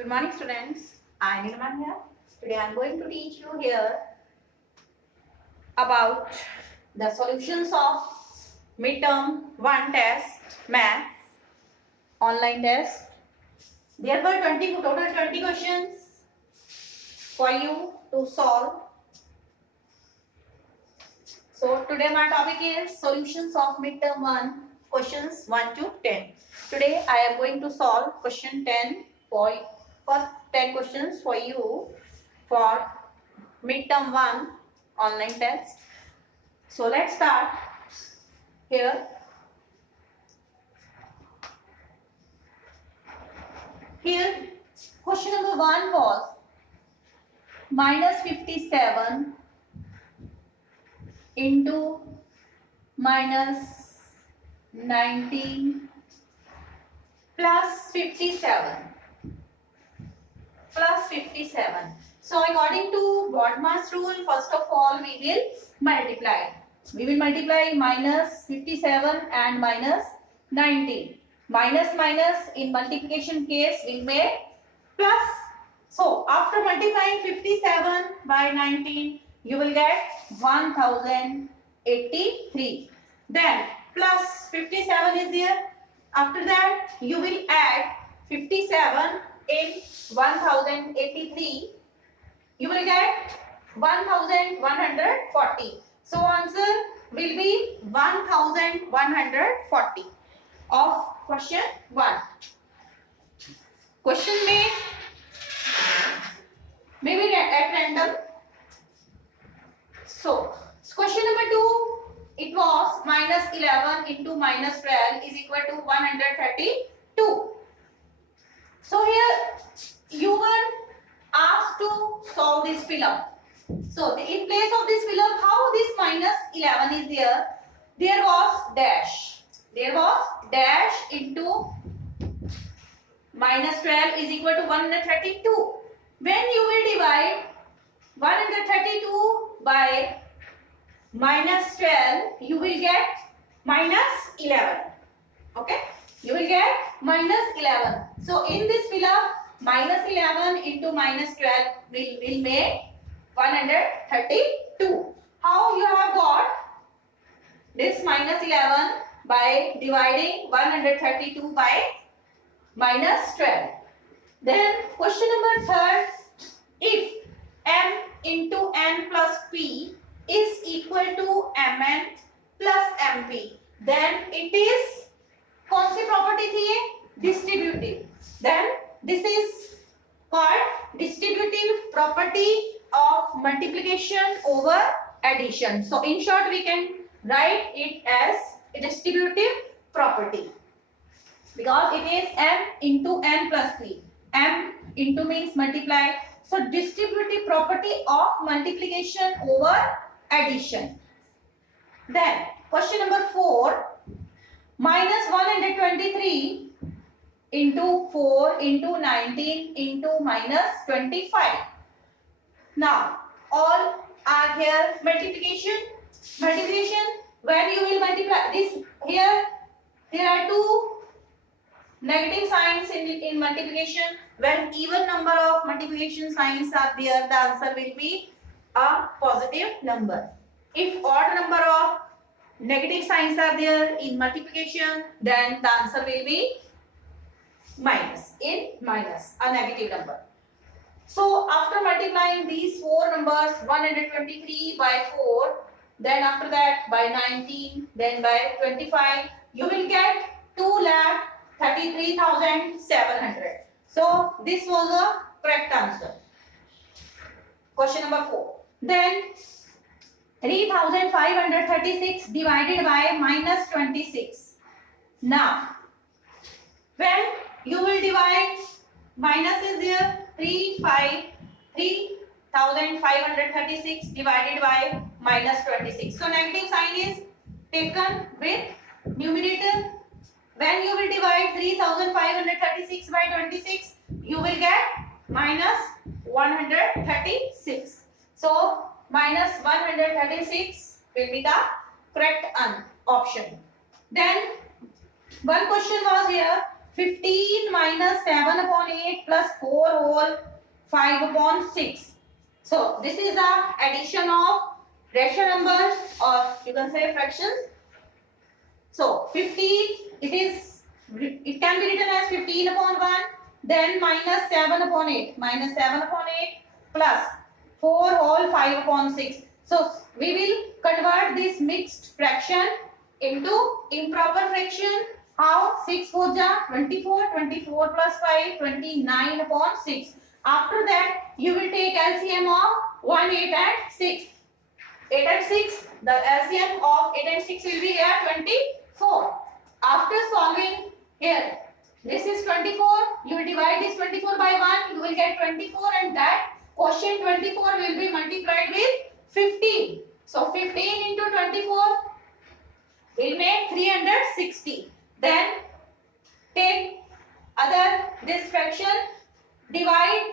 Good morning, students. I am Nirman here. Today I am going to teach you here about the solutions of midterm 1 test maths online test. There were total 20 questions for you to solve. So today my topic is solutions of midterm 1 questions 1 to 10. Today I am going to solve question 10 for first 10 questions for you for midterm 1 online test. So let's start here. Here question number 1 was minus 57 into minus 19 plus 57. So according to BODMAS rule, first of all we will multiply. We will multiply minus 57 and minus 19. Minus in multiplication case will make plus. So after multiplying 57 by 19, you will get 1083. Then plus 57 is here. After that you will add 57 in 1083. You will get 1140. So answer will be 1140 of question 1. Question may be at random. So question number 2, it was minus 11 into minus 12 is equal to 132. So here you were asked to solve this fill-up. So in place of this fill-up, how this minus 11 is there? There was dash. There was dash into minus 12 is equal to 132. When you will divide 132 by minus 12, you will get minus 11. Okay? You will get minus 11. So in this fill-up, minus 11 into minus 12 will make 132. How you have got this minus 11? By dividing 132 by minus 12. Then question number 3, if m into n plus p is equal to mn plus mp, then it is कौन सी property थी ये? Distributive. Then this is called distributive property of multiplication over addition. So in short we can write it as a distributive property because it is m into n plus p. M into means multiply. So distributive property of multiplication over addition. Then question number 4, minus 123 into 4 into 19 into minus 25. Now all are here multiplication. When you will multiply this here, there are two negative signs in multiplication. When even number of multiplication signs are there, the answer will be a positive number. If odd number of negative signs are there in multiplication, then the answer will be minus, a negative number. So after multiplying these four numbers, 123 by 4, then after that by 19, then by 25, you will get 2,33,700. So this was the correct answer. Question number 4. Then 3,536 divided by minus 26. Now when you will divide, minus is here, 3,536 divided by minus 26. So negative sign is taken with numerator. When you will divide 3,536 by 26, you will get minus 136. So minus 136 will be the correct option. Then one question was here, 15 minus 7 upon 8 plus 4 whole 5 upon 6. So this is the addition of rational numbers, or you can say fractions. So 15, it can be written as 15 upon 1, then minus 7 upon 8, minus 7 upon 8 plus 4 whole 5 upon 6. So we will convert this mixed fraction into improper fraction. How? 6 4 ja 24, 24 plus 5, 29 upon 6. After that, you will take LCM of 1, 8 and 6. 8 and 6, the LCM of 8 and 6 will be here 24. After solving here, this is 24, you will divide this 24 by 1, you will get 24, and that quotient 24 will be multiplied with 15. So 15 into 24 will make 360. Then take this fraction, divide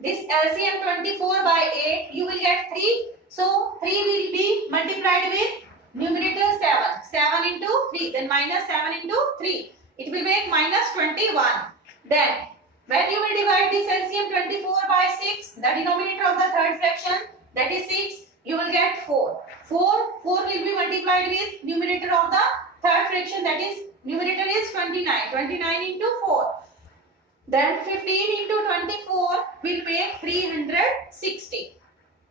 this LCM 24 by 8, you will get 3. So 3 will be multiplied with numerator 7. 7 into 3, then minus 7 into 3. It will make minus 21. Then when you will divide this LCM 24 by 6, the denominator of the third fraction, that is 6, you will get 4. 4 will be multiplied with numerator of the third fraction, that is numerator is 29. 29 into 4. Then 15 into 24 will make 360.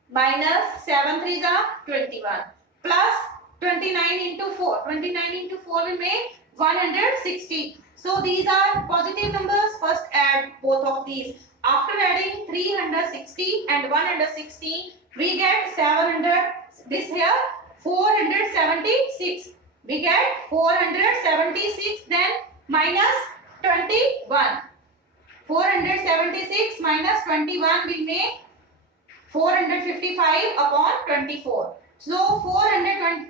Minus 7 3 is 21. Plus 29 into 4. 29 into 4 will make 160. So these are positive numbers. First add both of these. After adding 360 and 160, we get 700. This here 476. We get 476. Then minus 21. 476 minus 21 will make 455 upon 24. So 420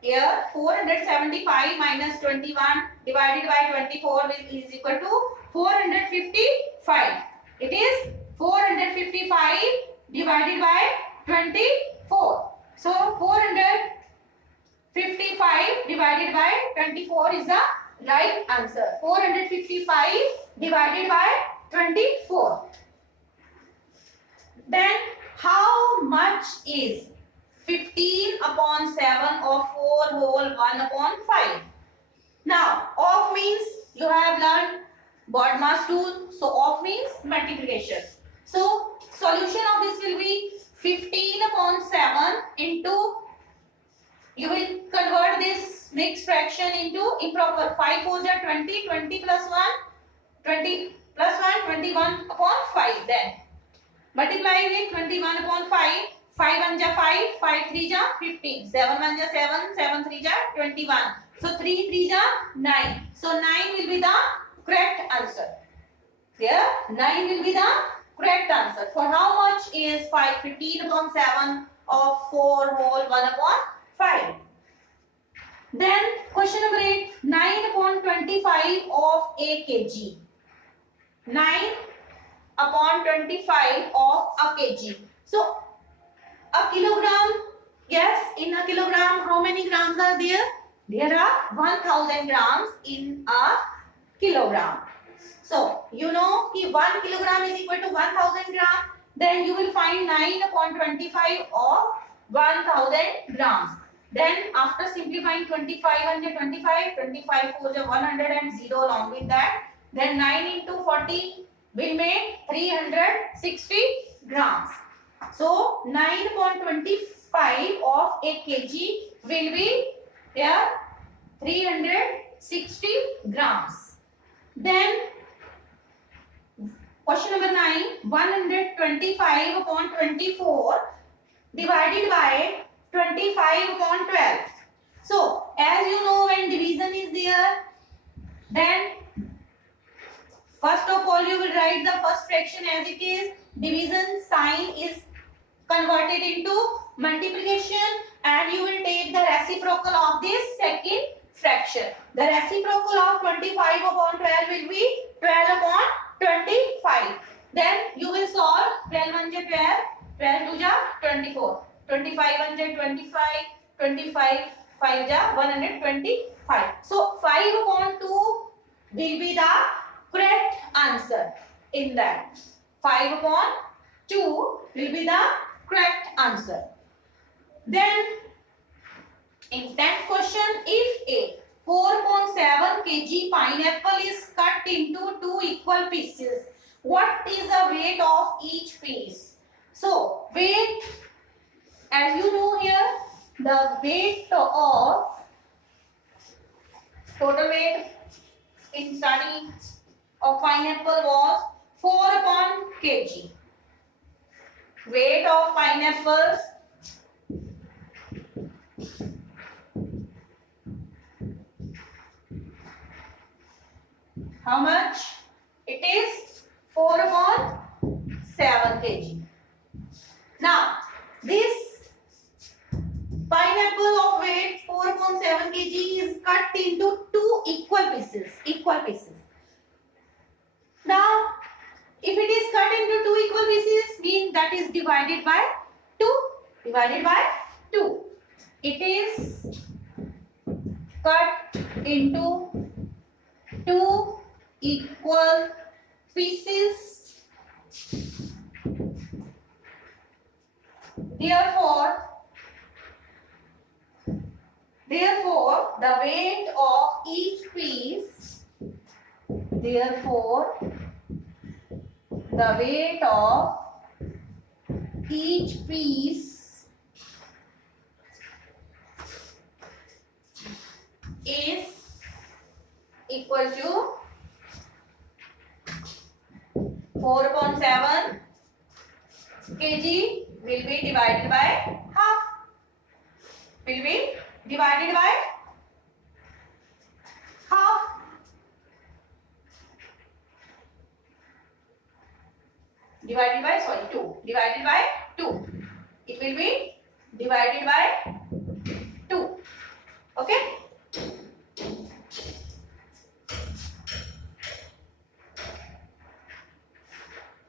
here 475 minus 21 divided by 24 is equal to 455. It is 455 divided by 24. So 455 divided by 24 is the right answer. 455 divided by 24. Then how much is 15 upon 7 or 4 whole 1 upon 5? Now off means you have learned BODMAS tool. So off means multiplication. So solution of this will be 15 upon 7 into, you will convert this mixed fraction into improper. 5 4 are 20, 20 plus 1, 20 plus 1, 21 upon 5. Then multiply with 21 upon 5. 5 1 ja 5, 5 3 ja 15, 7 1 ja 7, 7 3 ja 21. So 3 3 ja 9. So 9 will be the correct answer. Here 9 will be the correct answer. For how much is 15 upon 7 of 4 whole 1 upon 5? Then question number 8, 9 upon 25 of a kg. 9 upon 25 of a kg. So a kilogram, yes, in a kilogram how many grams are there? There are 1000 grams in a kilogram. So you know कि 1 kilogram is equal to 1000 gram. Then you will find 9 upon 25 of 1000 grams. Then after simplifying 25 and 25, 25 4 is 100 and 0 along with that. Then 9 into 40 will make 360 grams. So 9 upon 25 of a kg will be here 360 grams. Then question number 9, 125 upon 24 divided by 25 upon 12. So as you know, when division is there, then first of all you will write the first fraction as it is. Division sign is converted into multiplication, and you will take the reciprocal of this second fraction. The reciprocal of 25 upon 12 will be 12 upon 25. Then you will solve 12 1 ja 12, 12 2 ja 24, 25 1 ja 25, 25 5 ja 125. So 5 answer in that. 5 upon 2 will be the correct answer. Then in 10th question, if a 4.7 kg pineapple is cut into 2 equal pieces, what is the weight of each piece? So weight, as you know here, the weight of total weight in study of pineapple was 4 upon kg. Weight of pineapple how much? It is 4 upon 7 kg. Now this pineapple of weight 4 upon 7 kg is cut into 2 equal pieces. Now if it is cut into 2 equal pieces, means that is divided by 2. It is cut into 2 equal pieces. Therefore, the weight of each piece, is equal to 4 upon 7 kg will be divided by half. Divided by 2. Divided by 2. It will be divided by 2. Okay.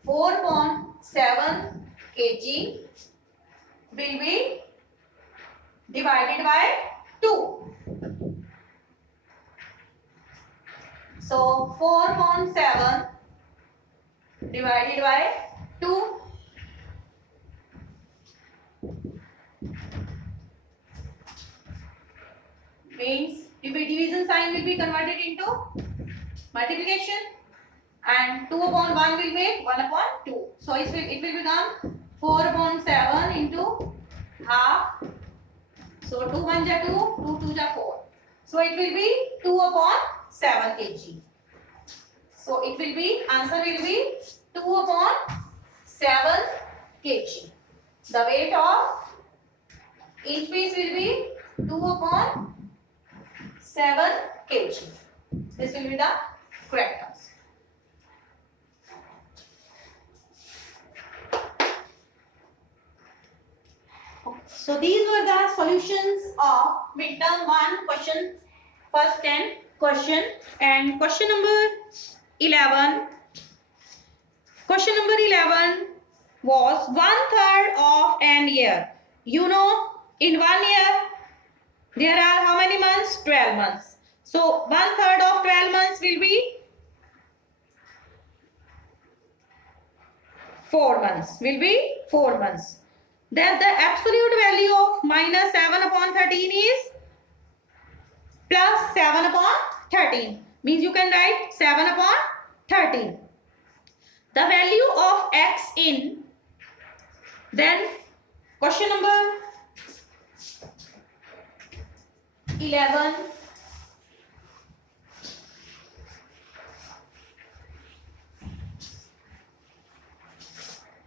Four upon 7 kg will be divided by 2. So 4 upon 7 divided by 2 means division sign will be converted into multiplication, and 2 upon 1 will make 1 upon 2. So it will become 4 upon 7 into half. So 2 1 ja 2, 2 2 ja 4. So it will be 2 upon 7 kg. So it will be, answer will be 2 upon 7 kg. The weight of each piece will be 2 upon 7 kg. This will be the correct answer. So these were the solutions of midterm 1 question, first 10 question, and question number 11. Question number 11 was 1/3 of an year. You know, in 1 year there are how many months? 12 months. So 1/3 of 12 months will be 4 months. Then the absolute value of minus 7 upon 13 is plus 7 upon 13. Means you can write 7 upon 13. The value of x in, then question number 11.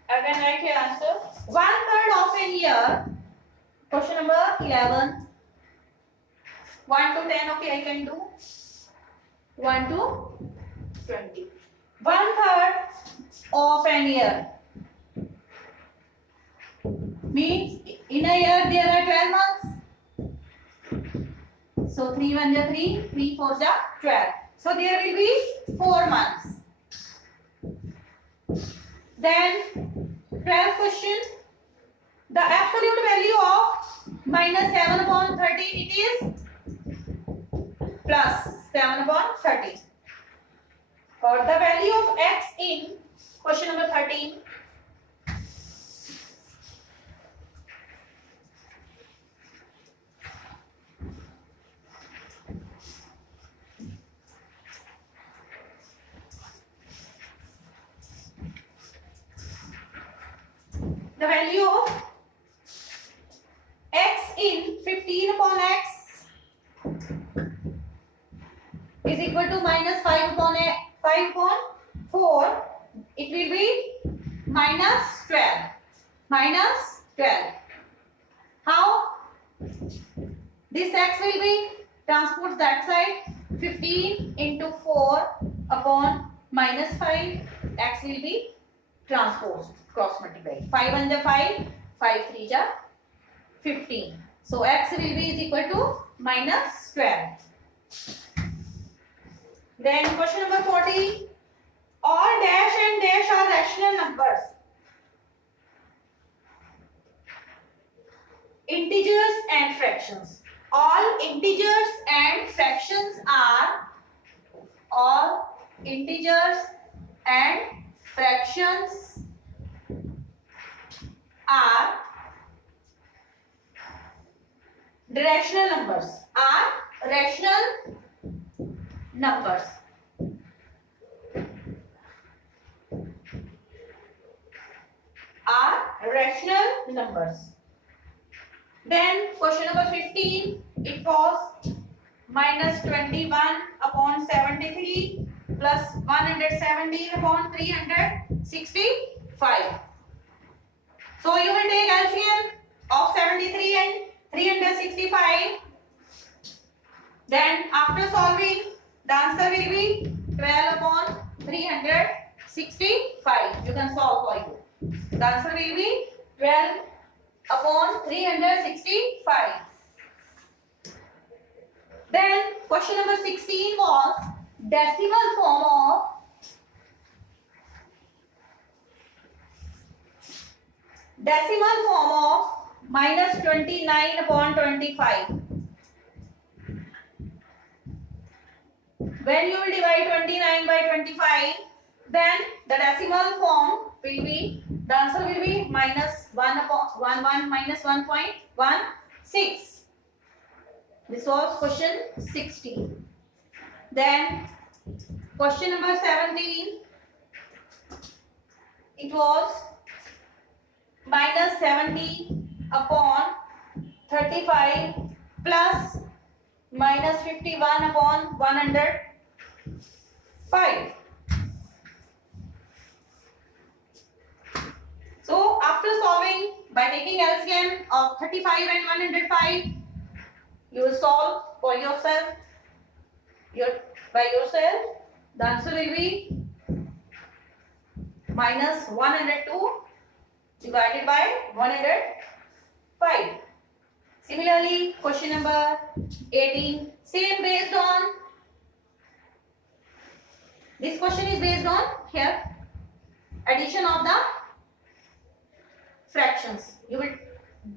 Again write here answer. 1/3 of a year. Question number 11. 1 to 10. Okay, I can do 1 to 20. 1/3 of an year means in a year there are 12 months. So 3 1 ja 3, 3 4 ja 12. So there will be 4 months. Then 12th question, the absolute value of minus 7 upon 13, it is plus 7 upon 13. or the value of x in question number 13. The value of x in 15 upon x is equal to minus 5 upon 4. It will be minus 12. Minus 12. How? This x will be transpose that side. 15 into 4 upon minus 5. X will be transposed. Cross multiply. 5 1 ja 5. 5 3 ja 15. So x will be is equal to minus 12. Then question number 14. All dash and dash are rational numbers. Integers and fractions. All integers and fractions are rational numbers. Are rational numbers. Are rational numbers. Then question number 15, it was minus 21 upon 73 plus 117 upon 365. So you will take LCM of 73 and 365. Then after solving, the answer will be 12 upon 365. You can solve for you. The answer will be 12 upon 365. Then question number 16 was decimal form of minus 29 upon 25. When you will divide 29 by 25, then the decimal form will be, the answer will be minus 1 upon 1 minus 1.16. This was question 16. Then question number 17, it was minus 70 upon 35 plus minus 51 upon 105. So after solving by taking LCM of 35 and 105, you will solve for yourself. By yourself, the answer will be minus 102 divided by 105. Similarly, question number 18, same based on, this question is based on here addition of the fractions. You will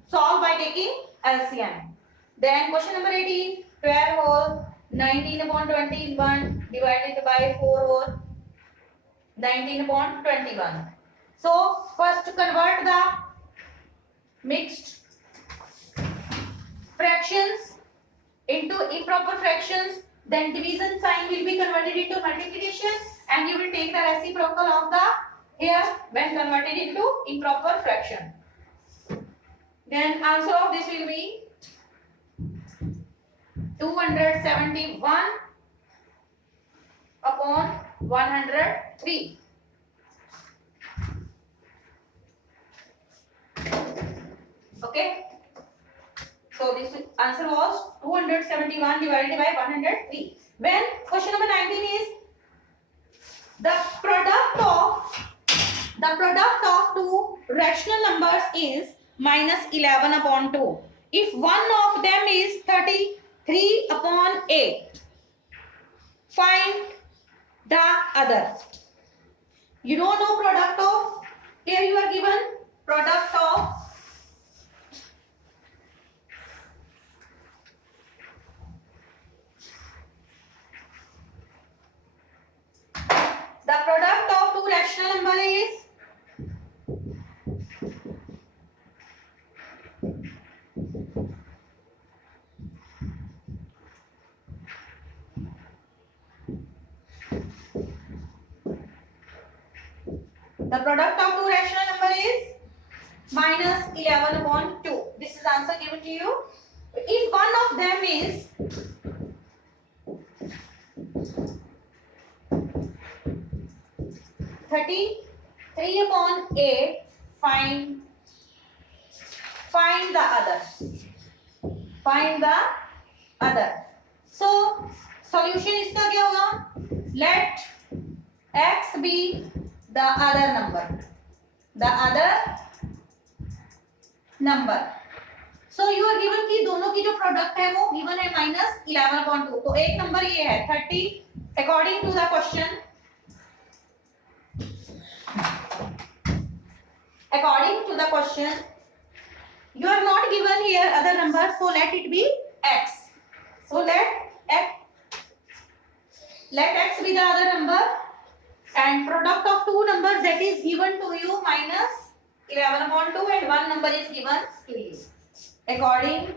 solve by taking LCM. Then question number 18, 12 whole 19 upon 21 divided by 4 whole 19 upon 21. So first convert the mixed fractions into improper fractions. Then division sign will be converted into multiplication, and you will take the reciprocal of the here when converted into improper fraction. Then answer of this will be 271 upon 103. Okay. So this answer was 271 divided by 103. When question number 19 is the product of two rational numbers is minus 11 upon 2. If one of them is 33 upon 8, find the other. You don't know product of, here you are given product of The product of two rational number is minus 11 upon 2. This is answer given to you. If one of them is (33 upon 8), find the other. Find the other. So solution इसका क्या होगा? Let x be the other number. The other number. So you are given कि दोनों की जो product है वो given है -11/2. तो एक नंबर ये है 30 according to the question. According to the question, you are not given here other number, so let it be x. So let x be the other number, and product of two numbers that is given to you -11/2, and one number is given to you. According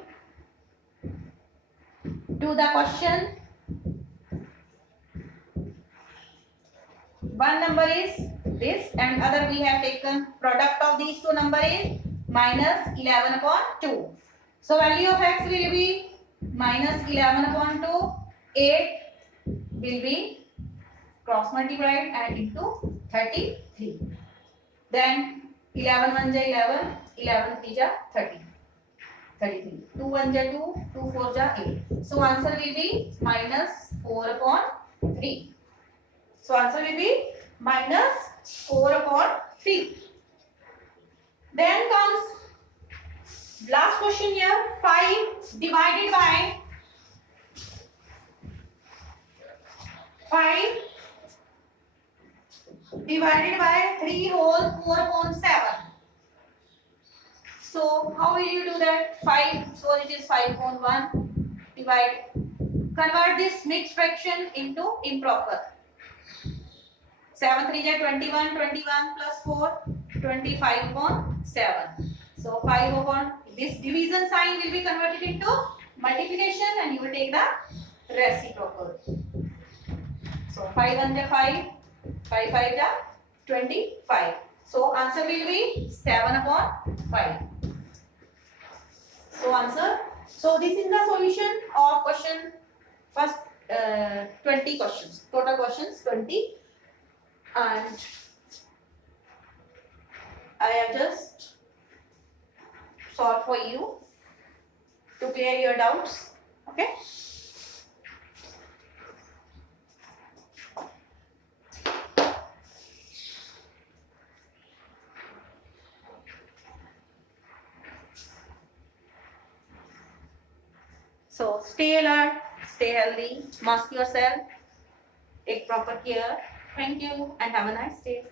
to the question, one number is this and other we have taken. Product of these two number is -11/2. So value of x will be -11/2. 8 will be cross multiplied and into 33. Then 11 1 ja 11, 11 3 ja 30. 33. 2 1 ja 2, 2 4 ja 8. So answer will be -4/3. So answer will be -4/3. Then comes last question here. 5 divided by 3 whole 4/7. So how will you do that? 5, so it is 5/1. Divide. Convert this mixed fraction into improper. 7 3 ja 21, 21 plus 4, 25/7. So 5/, this division sign will be converted into multiplication and you will take the reciprocal. So 5 1 ja 5, 5 5 ja 25. So answer will be 7/5. So answer. So this is the solution of question first 20 questions. Total questions 20. And I have just solved for you to clear your doubts. Okay. So stay alert, stay healthy, mask yourself, take proper care. Thank you and have a nice day.